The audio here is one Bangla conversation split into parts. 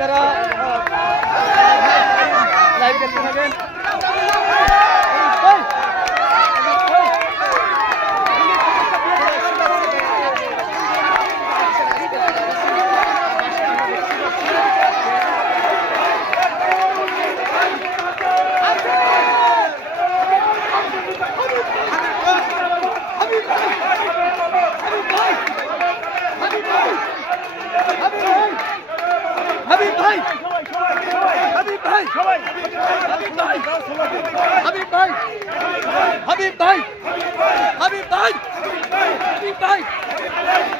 আপনারা লাইভ দেখতে থাকেন। হাবিব ভাই, হাবিব ভাই, হাবিব ভাই, হাবিব ভাই, হাবিব ভাই, হাবিব ভাই,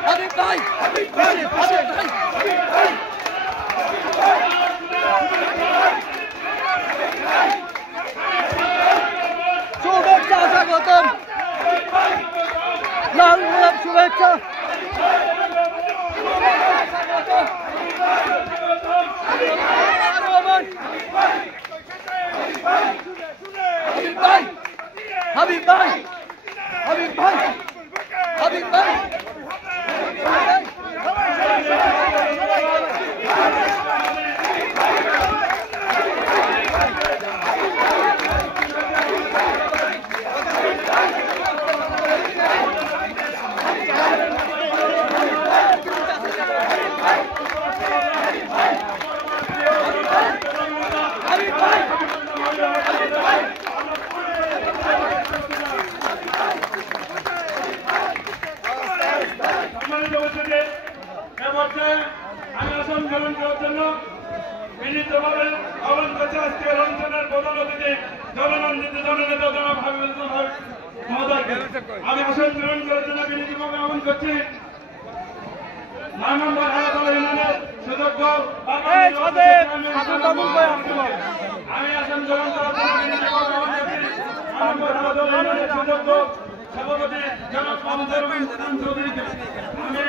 হাবিব ভাই, হাবিব ভাই, হাবিব ভাই, শুভেচ্ছা স্বাগতম, লাল গোলাপ শুভেচ্ছা। হাবিব ভাই, হাবিব ভাই, হাবিব ভাই, আমি আসন গ্রহণ করার জন্য বিনীতভাবে আহ্বান করছি আজকের অনুষ্ঠানের প্রধান অতিথি জননন্দিত জননেতা জনাব হাবিবুল হক মহোদয়কে আমি আসন গ্রহণ করার জন্য বিনীতভাবে আহ্বান করছি। 9 নম্বর হারাতলা ইউনিয়নের সুযোগ্য আমি আসন গ্রহণ করার জন্য বিনীতভাবে আহ্বান করছি। 9 নম্বর হারাতলা ইউনিয়নের সুযোগ্য সভাপতি জনাব মাহমুদুর রহমান প্রধান চৌধুরীকে আমি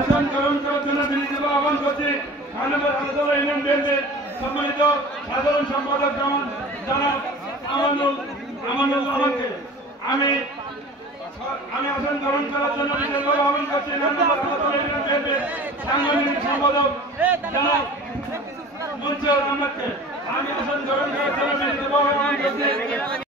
আসন গ্রহণ করার জন্য বিনীতভাবে আহ্বান করছি। 9 নম্বর হারাতলা ইউনিয়ন বিএনপির সম্মানিত সাধারণ সম্পাদক জনাব আমানুল রহমানকে আমি আসন গ্রহণ করার জন্য বিনীতভাবে আহ্বান করছি। 9 নম্বর হারাতলা ইউনিয়ন বিএনপির সাংগঠনিক সম্পাদক জনাব মনসুর আহমদকে আমি আসন গ্রহণ করার জন্য বিনীতভাবে আহ্বান করছি।